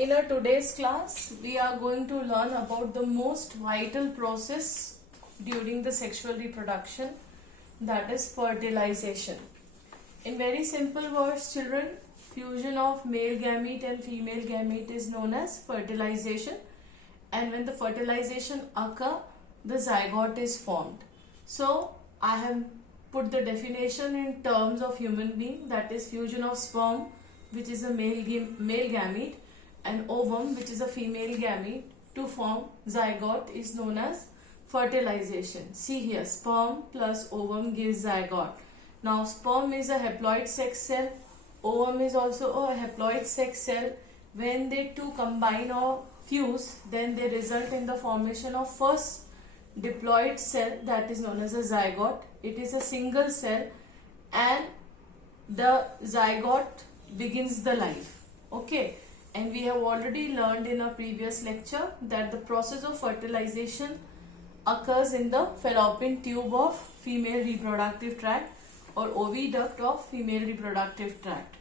In our today's class, we are going to learn about the most vital process during the sexual reproduction, that is fertilization. In very simple words, children, fusion of male gamete and female gamete is known as fertilization, and when the fertilization occur, the zygote is formed. So, I have put the definition in terms of human being, that is fusion of sperm, which is a male gamete, and ovum, which is a female gamete, to form zygote is known as fertilization. See here, sperm plus ovum gives zygote. Now, sperm is a haploid sex cell, ovum is also a haploid sex cell. When they two combine or fuse, then they result in the formation of first diploid cell, that is known as a zygote. It is a single cell and the zygote begins the life. Okay, and we have already learned in a previous lecture that the process of fertilization occurs in the fallopian tube of female reproductive tract or oviduct of female reproductive tract.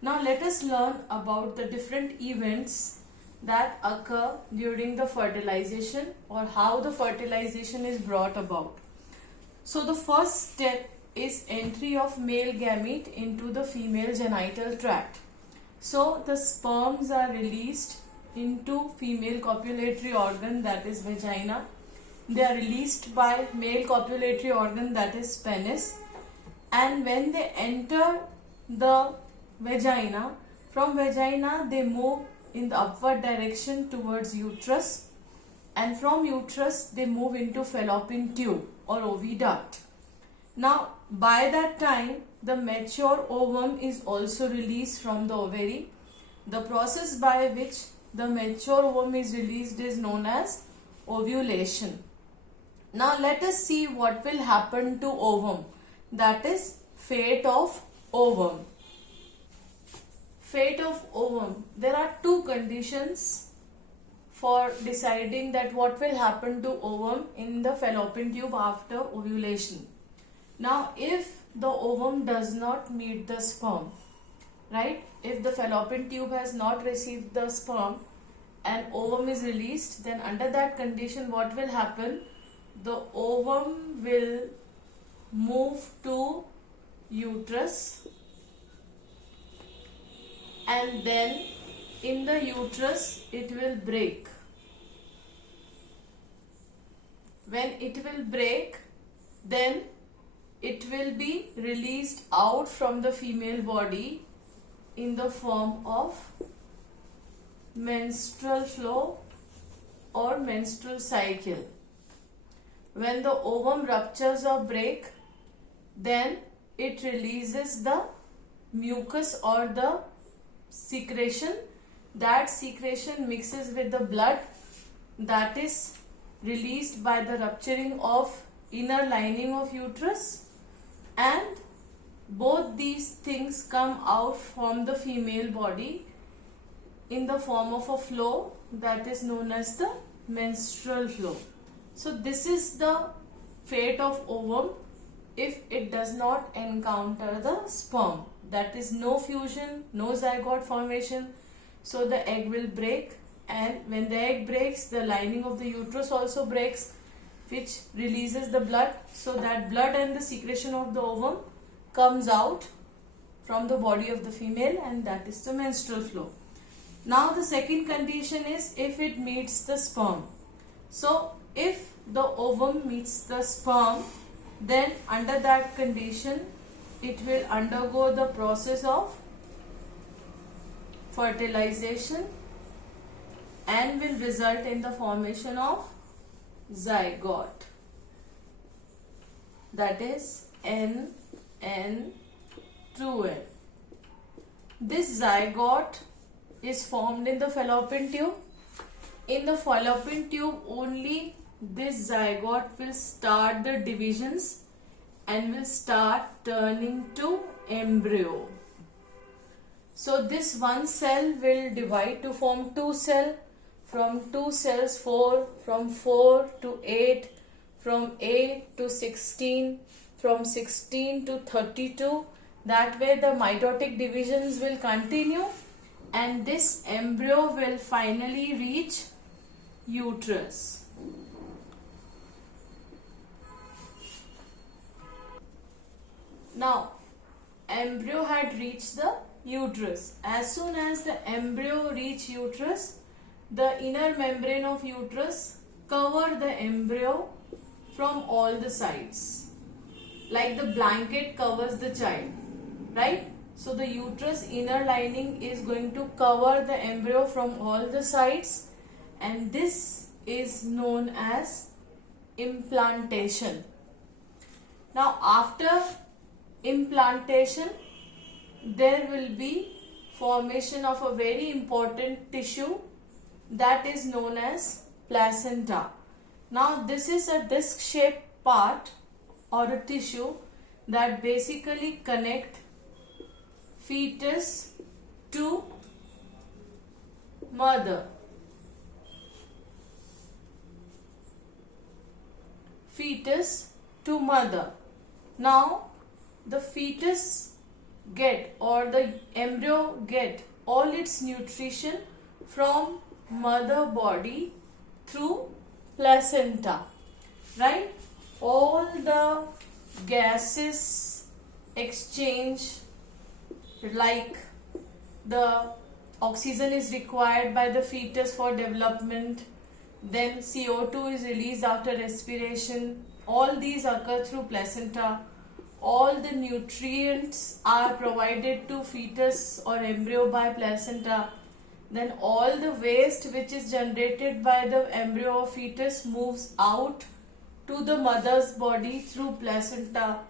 Now let us learn about the different events that occur during the fertilization or how the fertilization is brought about. So the first step is entry of male gamete into the female genital tract. So the sperms are released into female copulatory organ, that is vagina. They are released by male copulatory organ, that is penis. And when they enter the vagina, from vagina they move in the upward direction towards uterus, and from uterus they move into fallopian tube or oviduct. Now by that time the mature ovum is also released from the ovary. The process by which the mature ovum is released is known as ovulation. Now let us see what will happen to ovum, that is fate of ovum. Fate of ovum. There are two conditions for deciding that what will happen to ovum in the fallopian tube after ovulation. Now if the ovum does not meet the sperm, right? If the fallopian tube has not received the sperm and ovum is released, then under that condition what will happen? The ovum will move to uterus, and then in the uterus it will break. When it will break, then it will be released out from the female body in the form of menstrual flow or menstrual cycle. When the ovum ruptures or break, then it releases the mucus or the secretion. That secretion mixes with the blood that is released by the rupturing of inner lining of uterus, and both these things come out from the female body in the form of a flow that is known as the menstrual flow. So this is the fate of ovum if it does not encounter the sperm. That is no fusion, no zygote formation. So the egg will break, and when the egg breaks, the lining of the uterus also breaks, which releases the blood. So that blood and the secretion of the ovum comes out from the body of the female, and that is the menstrual flow. Now the second condition is if it meets the sperm. So if the ovum meets the sperm, then under that condition it will undergo the process of fertilization and will result in the formation of zygote, that is NN2N. This zygote is formed in the fallopian tube. In the fallopian tube only this zygote will start the divisions and will start turning to embryo. So this one cell will divide to form two cells. From 2 cells 4, from 4 to 8, from 8 to 16, from 16 to 32. That way the mitotic divisions will continue and this embryo will finally reach uterus. Now, embryo had reached the uterus. As soon as the embryo reached uterus, the inner membrane of uterus cover the embryo from all the sides, like the blanket covers the child, right? So the uterus inner lining is going to cover the embryo from all the sides, and this is known as implantation. Now, after implantation, there will be formation of a very important tissue that is known as placenta. Now, this is a disc-shaped part or a tissue that basically connect fetus to mother. Fetus to mother. Now, the fetus get, or the embryo get, all its nutrition from mother body through placenta, right? All the gases exchange, like the oxygen is required by the fetus for development, then CO2 is released after respiration. All these occur through placenta. All the nutrients are provided to fetus or embryo by placenta. Then all the waste which is generated by the embryo or fetus moves out to the mother's body through placenta.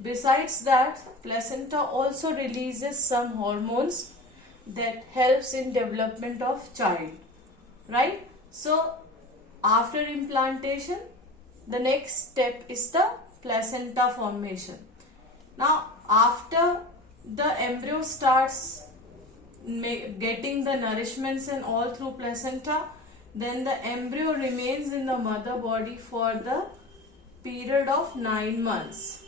Besides that, placenta also releases some hormones that helps in development of child, right? So after implantation, the next step is the placenta formation. Now, after the embryo starts getting the nourishments and all through placenta, then the embryo remains in the mother body for the period of 9 months.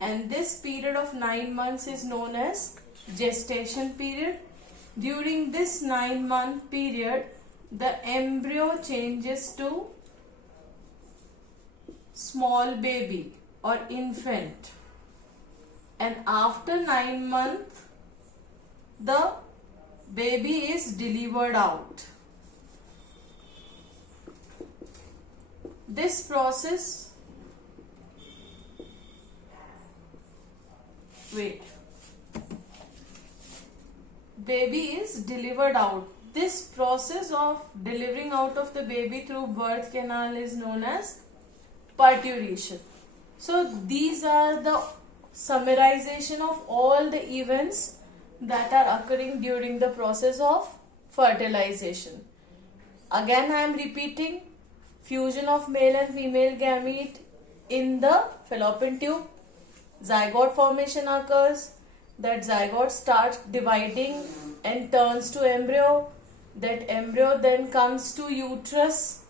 And this period of 9 months is known as gestation period. During this 9-month period, the embryo changes to small baby or infant, and after 9 months the baby is delivered out. This process, baby is delivered out. This process of delivering out of the baby through birth canal is known as parturition. So these are the summarization of all the events that are occurring during the process of fertilization. Again, I am repeating: fusion of male and female gamete in the fallopian tube, zygote formation occurs. That zygote starts dividing and turns to embryo. That embryo then comes to uterus.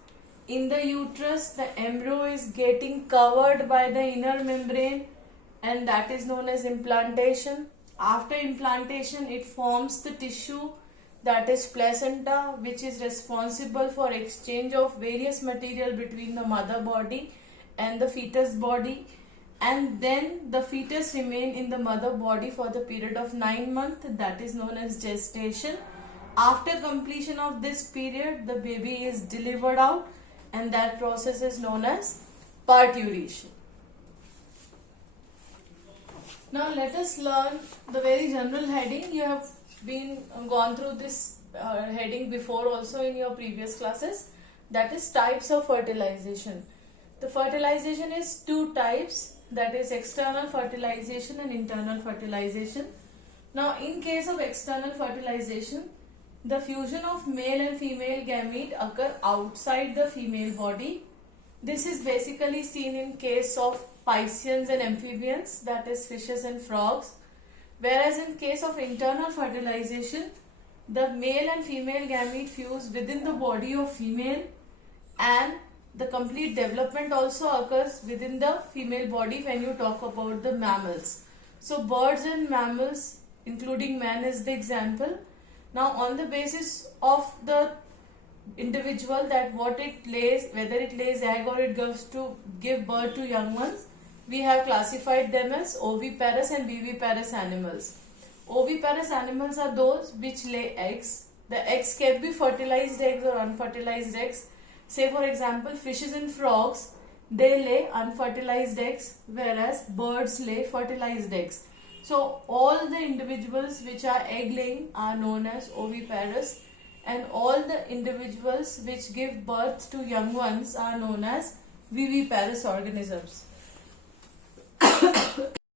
In the uterus, the embryo is getting covered by the inner membrane, and that is known as implantation. After implantation, it forms the tissue, that is placenta, which is responsible for exchange of various material between the mother body and the fetus body. And then the fetus remain in the mother body for the period of 9 months, that is known as gestation. After completion of this period, the baby is delivered out, and that process is known as parturition. Now let us learn the very general heading. You have gone through this heading before also in your previous classes, that is types of fertilization. The fertilization is 2 types, that is external fertilization and internal fertilization. Now in case of external fertilization, the fusion of male and female gamete occur outside the female body. This is basically seen in case of piscians and amphibians, that is fishes and frogs. Whereas in case of internal fertilization, the male and female gamete fuse within the body of female, and the complete development also occurs within the female body when you talk about the mammals. So birds and mammals, including man is the example, Now on the basis of the individual, that what it lays, whether it lays egg or it gives to give birth to young ones, we have classified them as oviparous and viviparous animals. Oviparous animals are those which lay eggs. The eggs can be fertilized eggs or unfertilized eggs. Say for example, fishes and frogs, they lay unfertilized eggs, whereas birds lay fertilized eggs. So all the individuals which are egg laying are known as oviparous, and all the individuals which give birth to young ones are known as viviparous organisms.